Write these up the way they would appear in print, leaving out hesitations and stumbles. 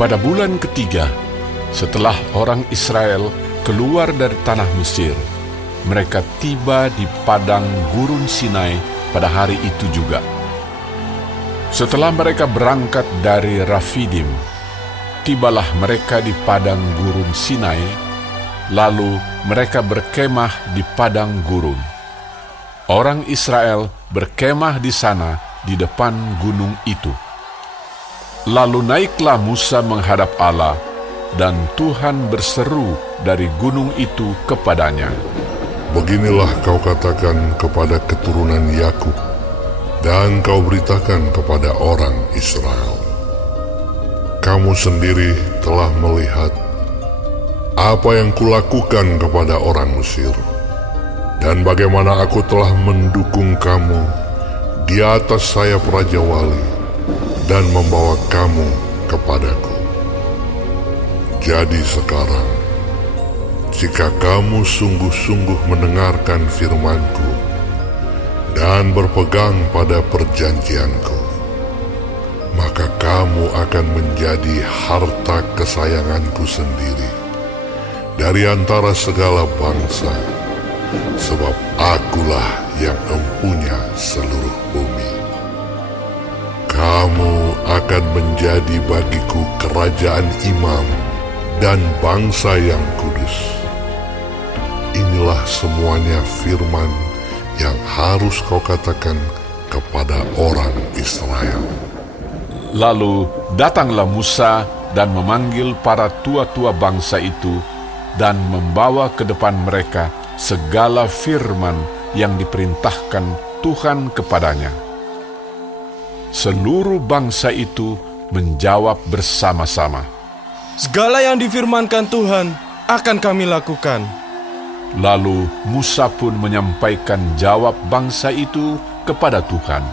Pada bulan ketiga, setelah orang Israel keluar dari tanah Mesir, mereka tiba di padang gurun Sinai pada hari itu juga. Setelah mereka berangkat dari Rafidim, tibalah mereka di padang gurun Sinai, lalu mereka berkemah di padang gurun. Orang Israel berkemah di sana di depan gunung itu. Lalu naiklah Musa menghadap Allah, dan Tuhan berseru dari gunung itu kepadanya. Beginilah kau katakan kepada keturunan Yakub, dan kau beritakan kepada orang Israel. Kamu sendiri telah melihat apa yang kulakukan kepada orang Mesir, dan bagaimana aku telah mendukung kamu di atas sayap Raja Wali, dan membawa kamu kepadaku. Jadi sekarang, jika kamu sungguh-sungguh mendengarkan firman-Ku dan berpegang pada perjanjian-Ku, maka kamu akan menjadi harta kesayangan-Ku sendiri dari antara segala bangsa, sebab Akulah yang empunya seluruh bumi. Kamu akan menjadi bagiku kerajaan imam dan bangsa yang kudus. Inilah semuanya firman yang harus kau katakan kepada orang Israel. Lalu datanglah Musa dan memanggil para tua-tua bangsa itu dan membawa ke depan mereka segala firman yang diperintahkan Tuhan kepadanya. Seluruh bangsa itu menjawab bersama-sama, "Segala yang difirmankan Tuhan akan kami lakukan." Lalu Musa pun menyampaikan jawab bangsa itu kepada Tuhan.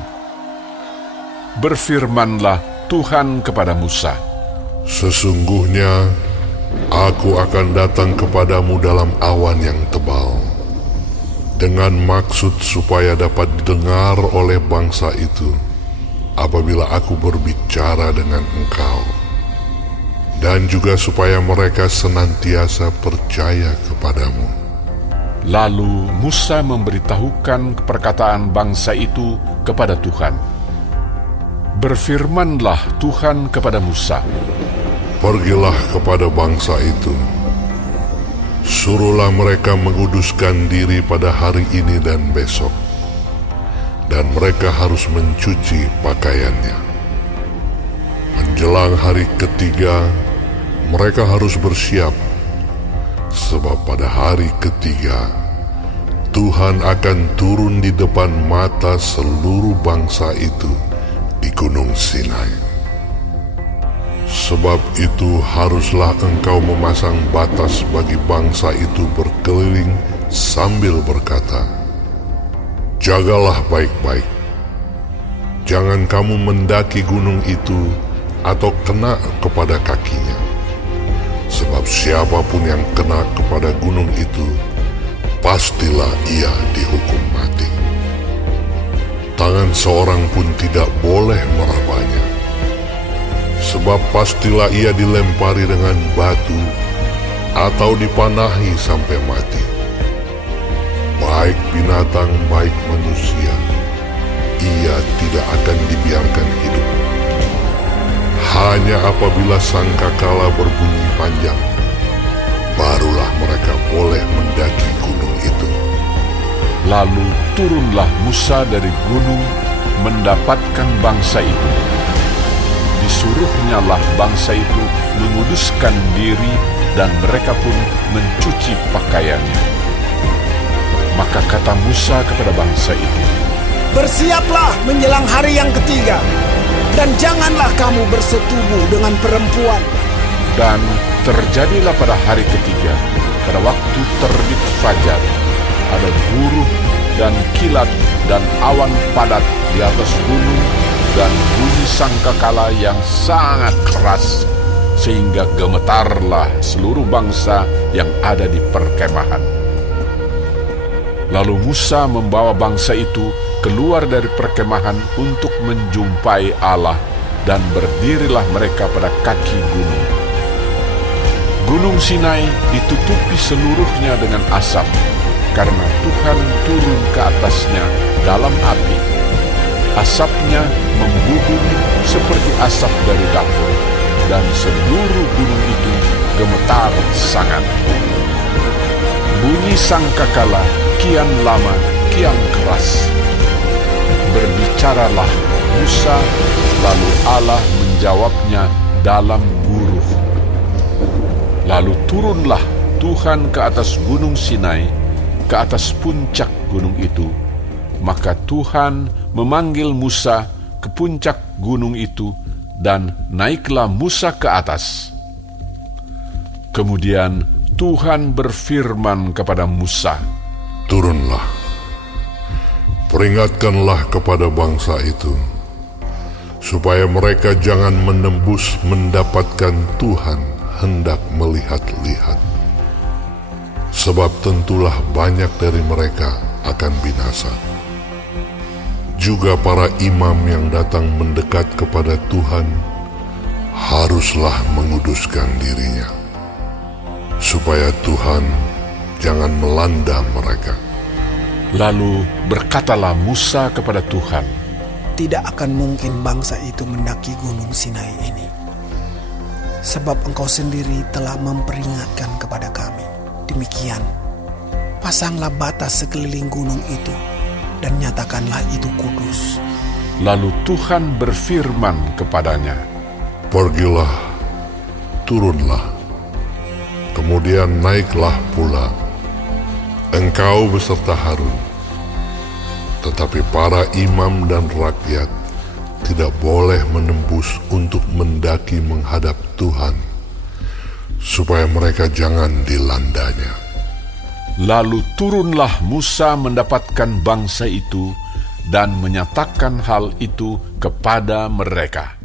Berfirmanlah Tuhan kepada Musa, "Sesungguhnya Aku akan datang kepadamu dalam awan yang tebal, dengan maksud supaya dapat didengar oleh bangsa itu apabila aku berbicara dengan engkau, dan juga supaya mereka senantiasa percaya kepadamu." Lalu Musa memberitahukan perkataan bangsa itu kepada Tuhan. Berfirmanlah Tuhan kepada Musa, "Pergilah kepada bangsa itu, suruhlah mereka menguduskan diri pada hari ini dan besok, dan mereka harus mencuci pakaiannya. Menjelang hari ketiga, mereka harus bersiap, sebab pada hari ketiga, Tuhan akan turun di depan mata seluruh bangsa itu di Gunung Sinai. Sebab itu haruslah engkau memasang batas bagi bangsa itu berkeliling sambil berkata, 'Jagalah baik-baik. Jangan kamu mendaki gunung itu atau kena kepada kakinya. Sebab siapapun yang kena kepada gunung itu, pastilah ia dihukum mati. Tangan seorang pun tidak boleh merabanya. Sebab pastilah ia dilempari dengan batu atau dipanahi sampai mati. Baik binatang, baik manusia, ia tidak akan dibiarkan hidup. Hanya apabila sangkakala berbunyi panjang, barulah mereka boleh mendaki gunung itu." Lalu turunlah Musa dari gunung mendapatkan bangsa itu. Disuruhnyalah bangsa itu menguduskan diri, dan mereka pun mencuci pakaiannya. Maka kata Musa kepada bangsa itu, "Bersiaplah menjelang hari yang ketiga, dan janganlah kamu bersetubuh dengan perempuan." Dan terjadilah pada hari ketiga, pada waktu terbit fajar, ada guruh dan kilat dan awan padat di atas gunung, dan bunyi sangkakala yang sangat keras, sehingga gemetarlah seluruh bangsa yang ada di perkemahan. Lalu Musa membawa bangsa itu keluar dari perkemahan untuk menjumpai Allah, dan berdirilah mereka pada kaki gunung. Gunung Sinai ditutupi seluruhnya dengan asap, karena Tuhan turun ke atasnya dalam api. Asapnya membubung seperti asap dari dapur, dan seluruh gunung itu gemetar sangat. Bunyi sangkakala kian lama, kian keras. Berbicaralah Musa, lalu Allah menjawabnya dalam guruh. Lalu turunlah Tuhan ke atas gunung Sinai, ke atas puncak gunung itu. Maka Tuhan memanggil Musa ke puncak gunung itu, dan naiklah Musa ke atas. Kemudian Tuhan berfirman kepada Musa, Turunlah, peringatkanlah kepada bangsa itu, supaya mereka jangan menembus mendapatkan Tuhan hendak melihat-lihat. Sebab tentulah banyak dari mereka akan binasa. Juga para imam yang datang mendekat kepada Tuhan haruslah menguduskan dirinya, supaya Tuhan jangan melanda mereka. Lalu berkatalah Musa kepada Tuhan, Tidak akan mungkin bangsa itu mendaki gunung Sinai ini, sebab Engkau sendiri telah memperingatkan kepada kami. Demikian, pasanglah batas sekeliling gunung itu, dan nyatakanlah itu kudus. Lalu Tuhan berfirman kepadanya, Pergilah, turunlah, kemudian naiklah pula, engkau beserta Harun. Tetapi para imam dan rakyat tidak boleh menembus untuk mendaki menghadap Tuhan, supaya mereka jangan dilandanya. Lalu turunlah Musa mendapatkan bangsa itu dan menyatakan hal itu kepada mereka.